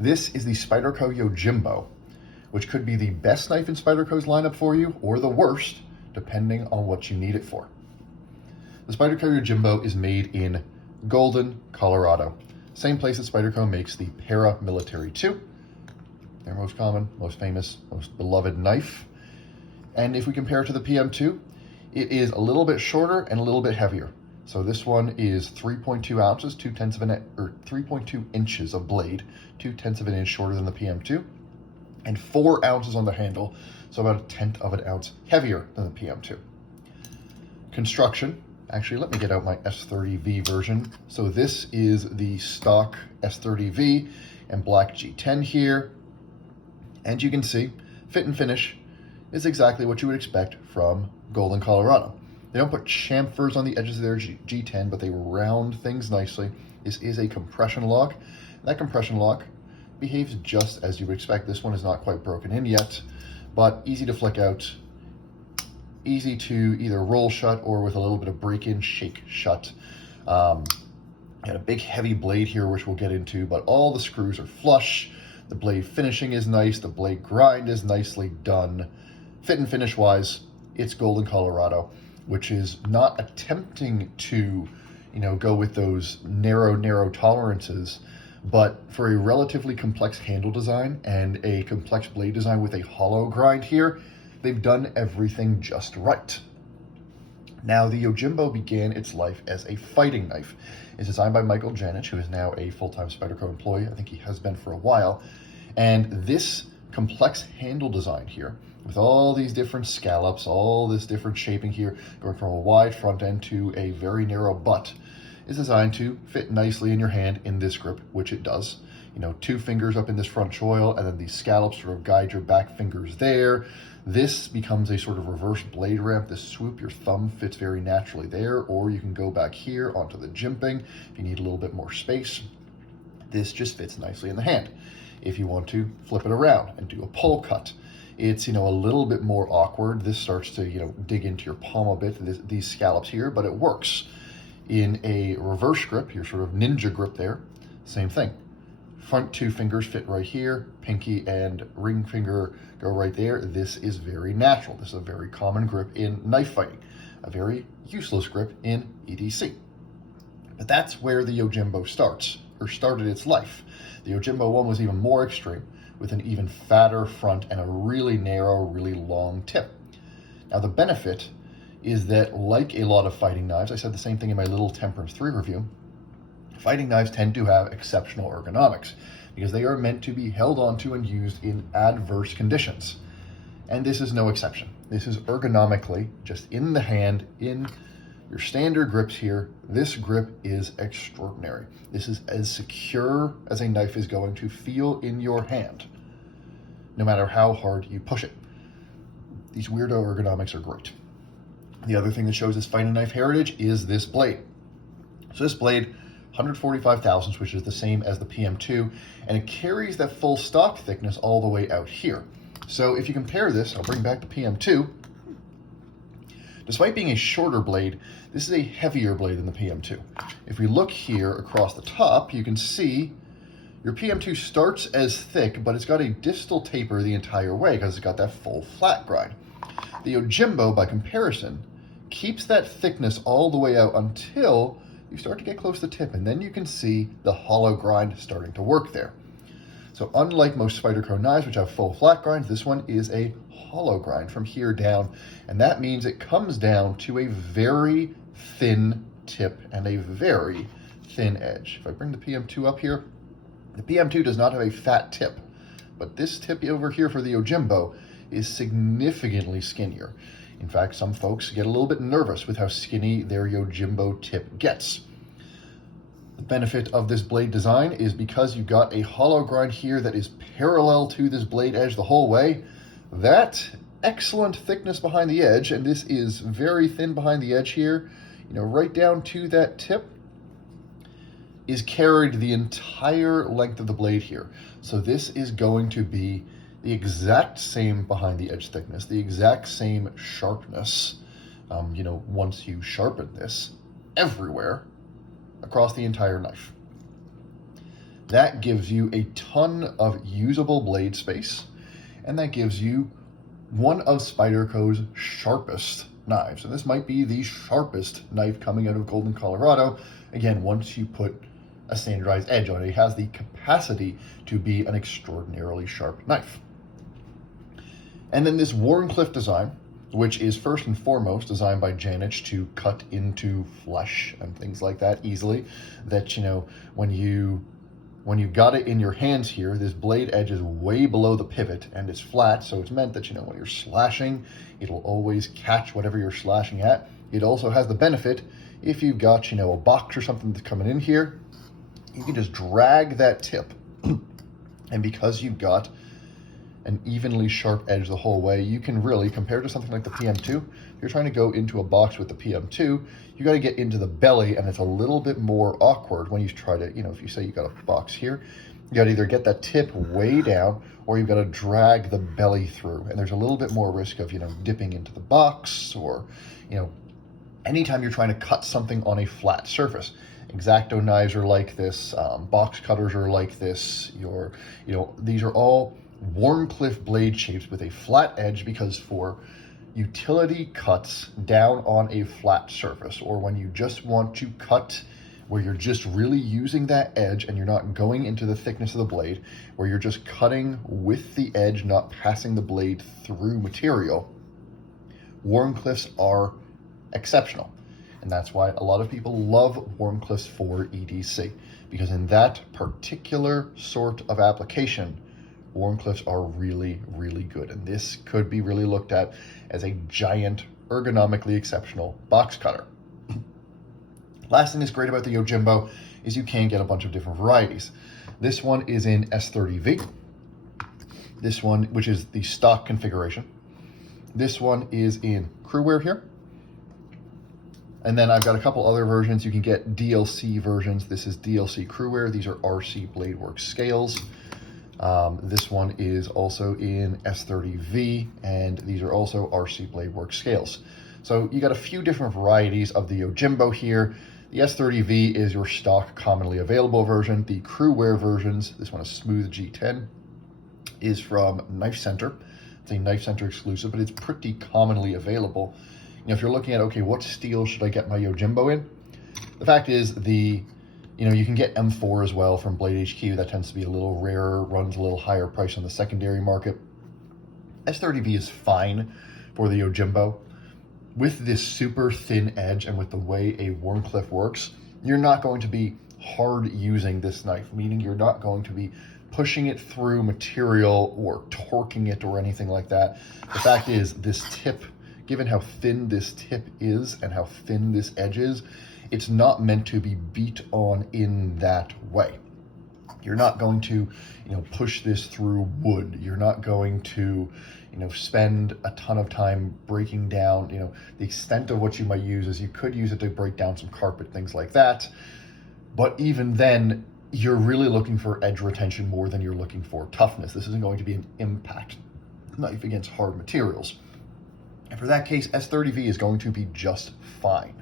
This is the Spyderco Yojimbo, which could be the best knife in Spyderco's lineup for you, or the worst, depending on what you need it for. The Spyderco Yojimbo is made in Golden, Colorado. Same place that Spyderco makes the Paramilitary 2. Their most common, most famous, most beloved knife. And if we compare it to the PM2, it is a little bit shorter and a little bit heavier. So this one is 3.2 ounces, 3.2 inches of blade, 0.2 of an inch shorter than the PM2, and 4 ounces on the handle, so about 1/10 of an ounce heavier than the PM2. Construction, actually let me get out my S30V version. So this is the stock S30V and black G10 here. And you can see, fit and finish is exactly what you would expect from Golden, Colorado. They don't put chamfers on the edges of their G10, but they round things nicely. This is a compression lock. That compression lock behaves just as you would expect. This one is not quite broken in yet, but easy to flick out, easy to either roll shut or with a little bit of break-in, shake shut. Got a big heavy blade here, which we'll get into, but all the screws are flush. The blade finishing is nice. The blade grind is nicely done. Fit and finish wise, it's Golden, Colorado, which is not attempting to, go with those narrow tolerances, but for a relatively complex handle design and a complex blade design with a hollow grind here, they've done everything just right. Now, the Yojimbo began its life as a fighting knife. It's designed by Michael Janich, who is now a full-time Spyderco employee. I think he has been for a while. And this complex handle design here, with all these different scallops, all this different shaping here, going from a wide front end to a very narrow butt, is designed to fit nicely in your hand in this grip, which it does. 2 fingers up in this front choil, and then these scallops sort of guide your back fingers there. This becomes a sort of reverse blade ramp. This swoop, your thumb fits very naturally there, or you can go back here onto the jimping if you need a little bit more space. This just fits nicely in the hand. If you want to flip it around and do a pull cut, it's, a little bit more awkward. This starts to, dig into your palm a bit, these scallops here, but it works. In a reverse grip, your sort of ninja grip there, same thing. Front 2 fingers fit right here, pinky and ring finger go right there. This is very natural. This is a very common grip in knife fighting, a very useless grip in EDC. But that's where the Yojimbo started its life. The Yojimbo 1 was even more extreme, with an even fatter front and a really narrow, really long tip. Now the benefit is that, like a lot of fighting knives, I said the same thing in my little Temperance 3 review, fighting knives tend to have exceptional ergonomics because they are meant to be held onto and used in adverse conditions. And this is no exception. This is ergonomically, just in the hand, in your standard grips here, this grip is extraordinary. This is as secure as a knife is going to feel in your hand, no matter how hard you push it. These weirdo ergonomics are great. The other thing that shows this fighting knife heritage is this blade. So this blade, 145 thousandths, which is the same as the PM2, and it carries that full stock thickness all the way out here. So if you compare this, I'll bring back the PM2. Despite being a shorter blade, this is a heavier blade than the PM2. If we look here across the top, you can see your PM2 starts as thick, but it's got a distal taper the entire way because it's got that full flat grind. The Yojimbo, by comparison, keeps that thickness all the way out until you start to get close to the tip, and then you can see the hollow grind starting to work there. So unlike most Spyderco knives, which have full flat grinds, this one is a hollow grind from here down, and that means it comes down to a very thin tip and a very thin edge. If I bring the PM2 up here, the PM2 does not have a fat tip, but this tip over here for the Yojimbo is significantly skinnier. In fact, some folks get a little bit nervous with how skinny their Yojimbo tip gets. The benefit of this blade design is because you've got a hollow grind here that is parallel to this blade edge the whole way, that excellent thickness behind the edge, and this is very thin behind the edge here, right down to that tip, is carried the entire length of the blade here. So this is going to be the exact same behind the edge thickness, the exact same sharpness, once you sharpen this, everywhere across the entire knife. That gives you a ton of usable blade space, and that gives you one of Spyderco's sharpest knives. And this might be the sharpest knife coming out of Golden, Colorado. Again, once you put a standardized edge on it, it has the capacity to be an extraordinarily sharp knife. And then this Wharncliffe design, which is first and foremost designed by Janich to cut into flesh and things like that easily, that, you know, when you got it in your hands here, this blade edge is way below the pivot and it's flat, so it's meant that, you know, when you're slashing, it'll always catch whatever you're slashing at. It also has the benefit, if you've got, you know, a box or something that's coming in here, you can just drag that tip. And because you've got an evenly sharp edge the whole way, you can really, compared to something like the PM2, if you're trying to go into a box with the PM2, you got to get into the belly, and it's a little bit more awkward when you try to, you know, if you say you got a box here, you got to either get that tip way down, or you've got to drag the belly through, and there's a little bit more risk of, you know, dipping into the box, or, you know, anytime you're trying to cut something on a flat surface. X-Acto knives are like this, box cutters are like this, these are all Wharncliffe blade shapes with a flat edge, because for utility cuts down on a flat surface, or when you just want to cut where you're just really using that edge and you're not going into the thickness of the blade, where you're just cutting with the edge, not passing the blade through material, Wharncliffes are exceptional. And that's why a lot of people love Wharncliffes for EDC, because in that particular sort of application, Wharncliffes are really, really good. And this could be really looked at as a giant, ergonomically exceptional box cutter. Last thing that's great about the Yojimbo is you can get a bunch of different varieties. This one is in S30V. This one, which is the stock configuration. This one is in crewwear here. And then I've got a couple other versions. You can get DLC versions. This is DLC crewwear. These are RC Bladeworks scales. This one is also in S30V, and these are also RC Bladeworks scales. So you got a few different varieties of the Yojimbo here. The S30V is your stock commonly available version. The crewwear versions, this one is Smooth G10, is from Knife Center. It's a Knife Center exclusive, but it's pretty commonly available. You know, if you're looking at, okay, what steel should I get my Yojimbo in? The fact is, you can get M4 as well from Blade HQ. That tends to be a little rarer, runs a little higher price on the secondary market. S30V is fine for the Yojimbo. With this super thin edge and with the way a Wharncliffe works, you're not going to be hard using this knife, meaning you're not going to be pushing it through material or torquing it or anything like that. The fact is, this tip, given how thin this tip is and how thin this edge is, it's not meant to be beat on in that way. You're not going to, push this through wood. You're not going to, spend a ton of time breaking down, the extent of what you might use is you could use it to break down some carpet, things like that. But even then, you're really looking for edge retention more than you're looking for toughness. This isn't going to be an impact knife against hard materials. And for that case, S30V is going to be just fine.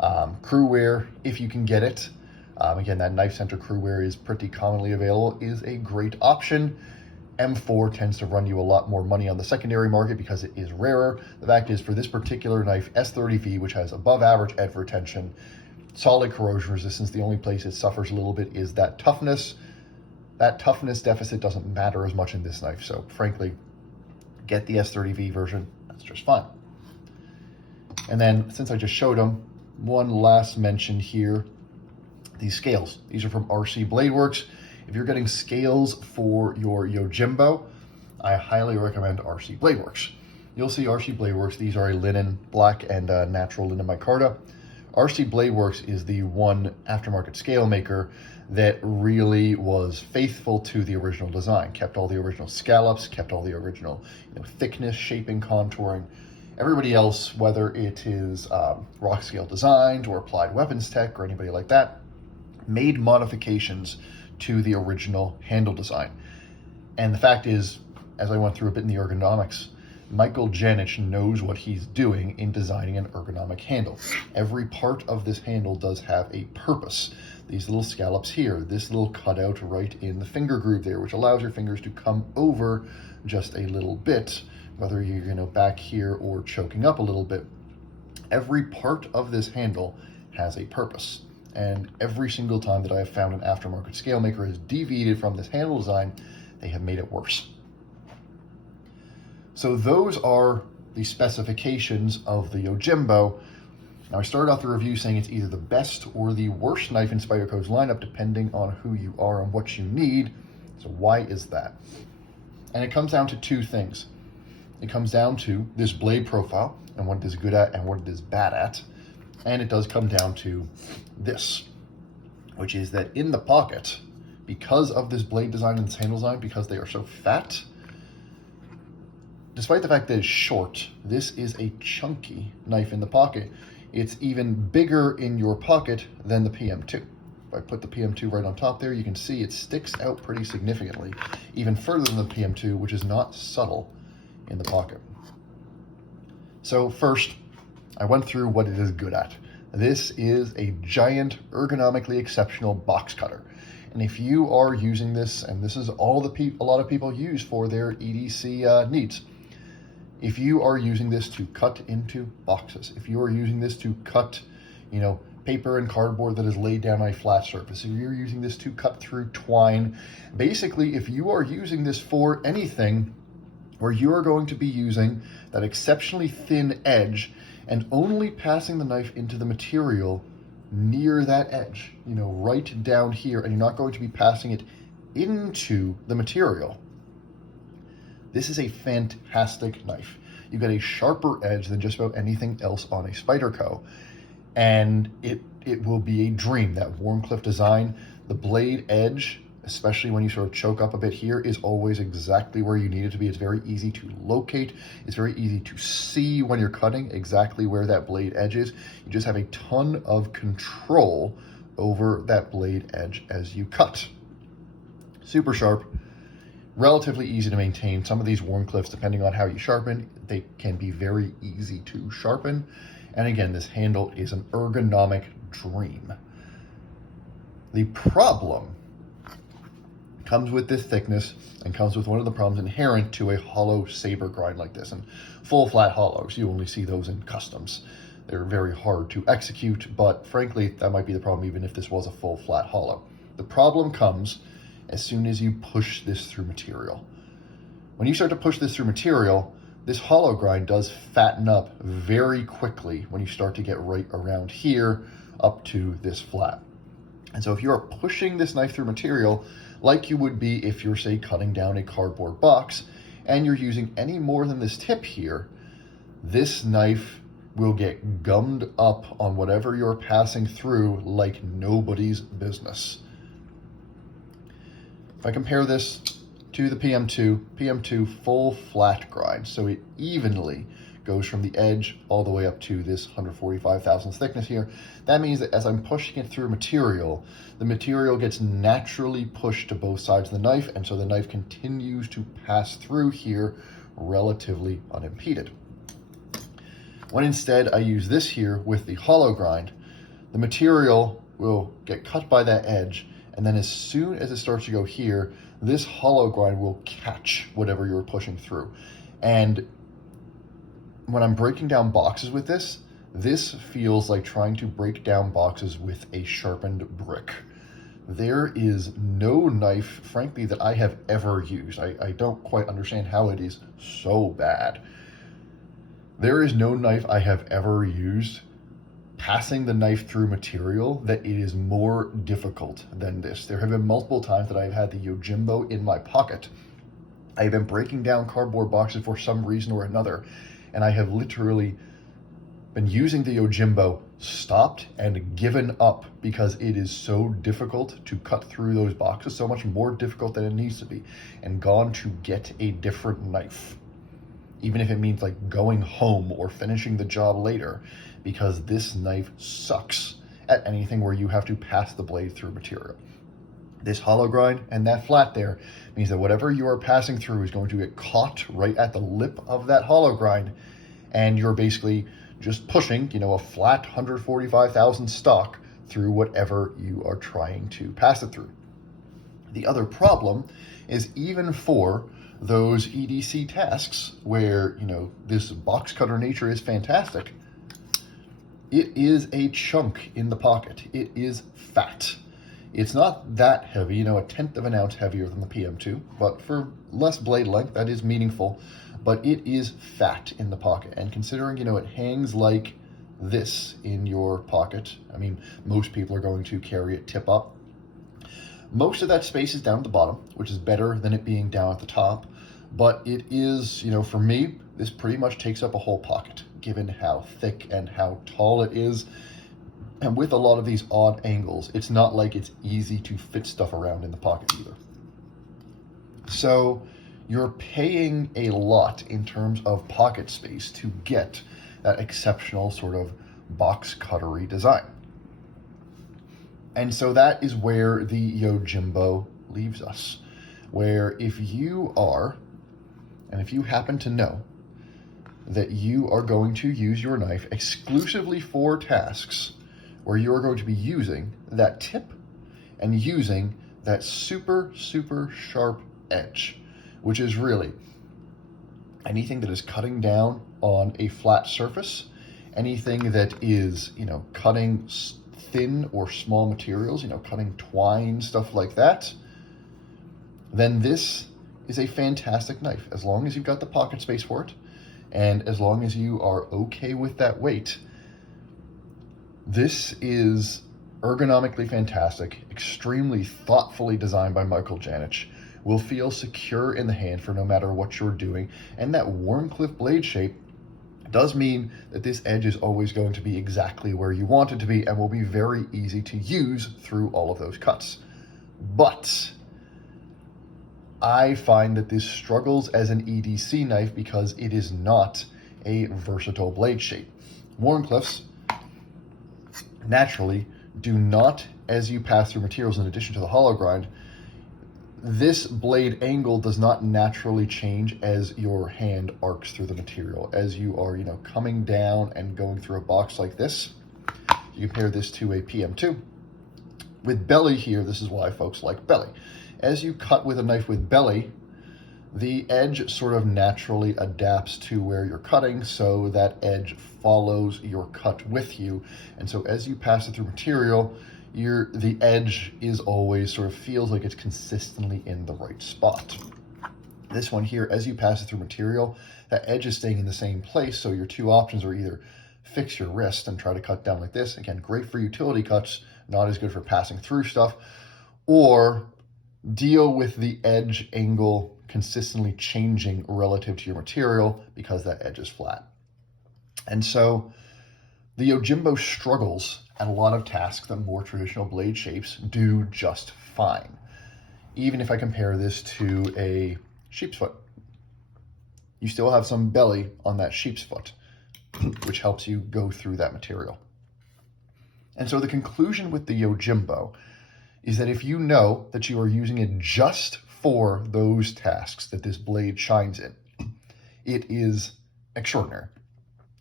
Crewwear, if you can get it, again, that Knife Center crewwear is pretty commonly available, is a great option. M4 tends to run you a lot more money on the secondary market because it is rarer. The fact is, for this particular knife, S30V, which has above average edge retention, solid corrosion resistance, the only place it suffers a little bit is that toughness. That toughness deficit doesn't matter as much in this knife. So frankly, get the S30V version. That's just fine. And then, since I just showed them, one last mention here, these scales. These are from RC Bladeworks. If you're getting scales for your Yojimbo, I highly recommend RC Bladeworks. You'll see RC Bladeworks. These are a linen, black and natural linen micarta. RC Bladeworks is the one aftermarket scale maker that really was faithful to the original design, kept all the original scallops, kept all the original thickness, shaping, contouring. Everybody else, whether it is rock scale designs or applied weapons tech or anybody like that, made modifications to the original handle design. And the fact is, as I went through a bit in the ergonomics, Michael Janich knows what he's doing in designing an ergonomic handle. Every part of this handle does have a purpose. These little scallops here, this little cutout right in the finger groove there, which allows your fingers to come over just a little bit, whether you're back here or choking up a little bit. Every part of this handle has a purpose. And every single time that I have found an aftermarket scale maker has deviated from this handle design, they have made it worse. So those are the specifications of the Yojimbo. Now, I started off the review saying it's either the best or the worst knife in Spyderco's lineup, depending on who you are and what you need. So why is that? And it comes down to two things. It comes down to this blade profile and what it is good at and what it is bad at. And it does come down to this, which is that in the pocket, because of this blade design and this handle design, because they are so fat, despite the fact that it's short, this is a chunky knife in the pocket. It's even bigger in your pocket than the PM2. If I put the PM2 right on top there, you can see it sticks out pretty significantly, even further than the PM2, which is not subtle in the pocket. So first, I went through what it is good at. This is a giant, ergonomically exceptional box cutter. And if you are using this, and this is all a lot of people use for their EDC needs, if you are using this to cut into boxes, if you are using this to cut, paper and cardboard that is laid down on a flat surface, if you're using this to cut through twine, basically, if you are using this for anything where you are going to be using that exceptionally thin edge and only passing the knife into the material near that edge, right down here, and you're not going to be passing it into the material, this is a fantastic knife. You get a sharper edge than just about anything else on a Spyderco, and it will be a dream. That Wharncliffe design, the blade edge, especially when you sort of choke up a bit here, is always exactly where you need it to be. It's very easy to locate. It's very easy to see when you're cutting exactly where that blade edge is. You just have a ton of control over that blade edge as you cut. Super sharp. Relatively easy to maintain. Some of these Wharncliffes, depending on how you sharpen, they can be very easy to sharpen. And again, this handle is an ergonomic dream. The problem comes with this thickness and comes with one of the problems inherent to a hollow saber grind like this. And full flat hollows, you only see those in customs. They're very hard to execute, but frankly, that might be the problem even if this was a full flat hollow. The problem comes as soon as you push this through material. When you start to push this through material, this hollow grind does fatten up very quickly when you start to get right around here up to this flat. And so if you are pushing this knife through material like you would be if you're, say, cutting down a cardboard box, and you're using any more than this tip here, this knife will get gummed up on whatever you're passing through like nobody's business. If I compare this to the PM2 full flat grind, so it evenly goes from the edge all the way up to this 145 thousandths thickness here. That means that as I'm pushing it through material, the material gets naturally pushed to both sides of the knife, and so the knife continues to pass through here relatively unimpeded. When instead I use this here with the hollow grind, the material will get cut by that edge, and then as soon as it starts to go here, this hollow grind will catch whatever you're pushing through. And when I'm breaking down boxes with this, this feels like trying to break down boxes with a sharpened brick. There is no knife, frankly, that I have ever used. I don't quite understand how it is so bad. There is no knife I have ever used passing the knife through material that it is more difficult than this. There have been multiple times that I've had the Yojimbo in my pocket. I've been breaking down cardboard boxes for some reason or another, and I have literally been using the Yojimbo, stopped and given up because it is so difficult to cut through those boxes, so much more difficult than it needs to be, and gone to get a different knife, even if it means like going home or finishing the job later, because this knife sucks at anything where you have to pass the blade through material. This hollow grind and that flat there means that whatever you are passing through is going to get caught right at the lip of that hollow grind, and you're basically just pushing, a flat 145,000 stock through whatever you are trying to pass it through. The other problem is even for those EDC tasks where, this box cutter nature is fantastic, it is a chunk in the pocket. It is fat. It's not that heavy, 1/10 of an ounce heavier than the PM2, but for less blade length, that is meaningful, but it is fat in the pocket. And considering, it hangs like this in your pocket, most people are going to carry it tip up. Most of that space is down at the bottom, which is better than it being down at the top, but it is, for me, this pretty much takes up a whole pocket, given how thick and how tall it is. And with a lot of these odd angles, it's not like it's easy to fit stuff around in the pocket either. So you're paying a lot in terms of pocket space to get that exceptional sort of box cuttery design. And so that is where the Yojimbo leaves us, where if you happen to know that you are going to use your knife exclusively for tasks where you are going to be using that tip and using that super, super sharp edge, which is really anything that is cutting down on a flat surface, anything that is, cutting thin or small materials, cutting twine, stuff like that, then this is a fantastic knife. As long as you've got the pocket space for it, and as long as you are okay with that weight, this is ergonomically fantastic, extremely thoughtfully designed by Michael Janich, will feel secure in the hand for no matter what you're doing, and that Wharncliffe blade shape does mean that this edge is always going to be exactly where you want it to be and will be very easy to use through all of those cuts. But I find that this struggles as an EDC knife because it is not a versatile blade shape. Wharncliffes naturally do not, as you pass through materials in addition to the hollow grind, this blade angle does not naturally change as your hand arcs through the material. As you are, coming down and going through a box like this, you compare this to a PM2. With belly here, this is why folks like belly. As you cut with a knife with belly, the edge sort of naturally adapts to where you're cutting, so that edge follows your cut with you. And so as you pass it through material, the edge is always sort of feels like it's consistently in the right spot. This one here, as you pass it through material, that edge is staying in the same place, so your two options are either fix your wrist and try to cut down like this, again, great for utility cuts, not as good for passing through stuff, or deal with the edge angle consistently changing relative to your material because that edge is flat. And so the Yojimbo struggles at a lot of tasks that more traditional blade shapes do just fine. Even if I compare this to a sheep's foot, you still have some belly on that sheep's foot, which helps you go through that material. And so the conclusion with the Yojimbo is that if you know that you are using it just for those tasks that this blade shines in, it is extraordinary.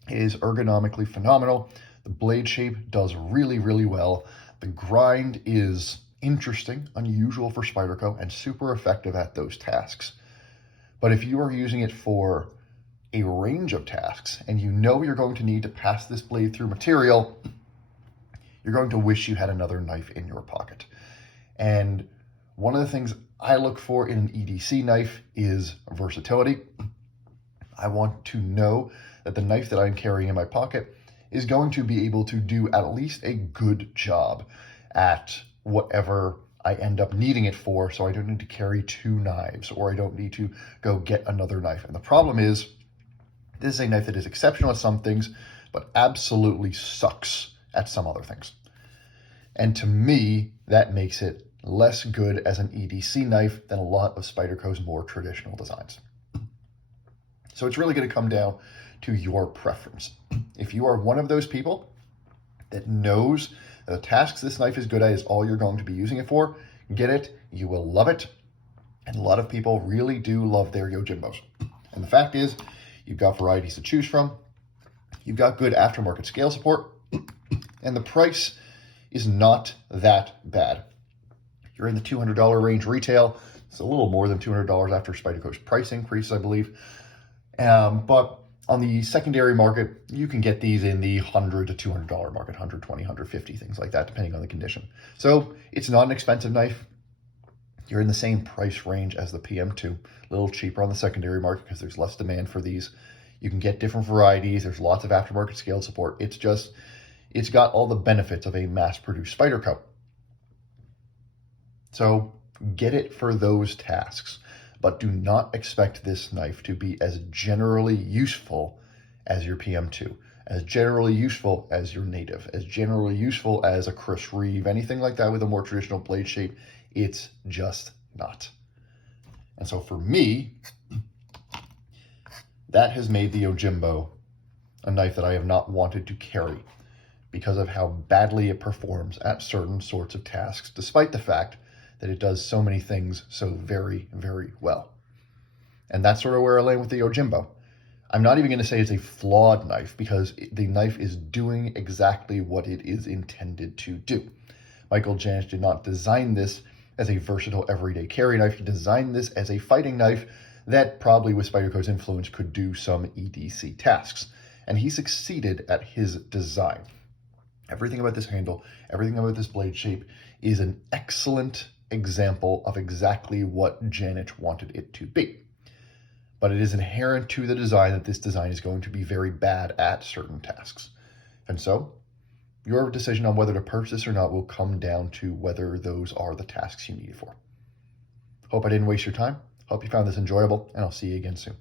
It is ergonomically phenomenal. The blade shape does really, really well. The grind is interesting, unusual for Spyderco, and super effective at those tasks. But if you are using it for a range of tasks and you know you're going to need to pass this blade through material, you're going to wish you had another knife in your pocket. And one of the things I look for in an EDC knife is versatility. I want to know that the knife that I'm carrying in my pocket is going to be able to do at least a good job at whatever I end up needing it for, so I don't need to carry two knives, or I don't need to go get another knife. And the problem is, this is a knife that is exceptional at some things, but absolutely sucks at some other things. And to me, that makes it less good as an EDC knife than a lot of Spyderco's more traditional designs. So it's really going to come down to your preference. If you are one of those people that knows that the tasks this knife is good at is all you're going to be using it for, Get it, you will love it. And a lot of people really do love their Yojimbos. And the fact is, you've got varieties to choose from. You've got good aftermarket scale support. And the price is not that bad. You're in the $200 range retail. It's a little more than $200 after Spyderco's price increase, I believe. But on the secondary market, you can get these in the $100 to $200 market, $120, $150, things like that, depending on the condition. So it's not an expensive knife. You're in the same price range as the PM2, a little cheaper on the secondary market because there's less demand for these. You can get different varieties. There's lots of aftermarket scale support. It's got all the benefits of a mass-produced Spyderco. So get it for those tasks, but do not expect this knife to be as generally useful as your PM2, as generally useful as your Native, as generally useful as a Chris Reeve, anything like that with a more traditional blade shape. It's just not. And so for me, that has made the Yojimbo a knife that I have not wanted to carry because of how badly it performs at certain sorts of tasks, despite the fact that it does so many things so very, very well. And that's sort of where I land with the Yojimbo. I'm not even going to say it's a flawed knife because the knife is doing exactly what it is intended to do. Michael Janich did not design this as a versatile everyday carry knife. He designed this as a fighting knife that probably with Spyderco's influence could do some EDC tasks. And he succeeded at his design. Everything about this handle, everything about this blade shape is an excellent example of exactly what Janich wanted it to be. But it is inherent to the design that this design is going to be very bad at certain tasks. And so your decision on whether to purchase or not will come down to whether those are the tasks you need it for. Hope I didn't waste your time. Hope you found this enjoyable, and I'll see you again soon.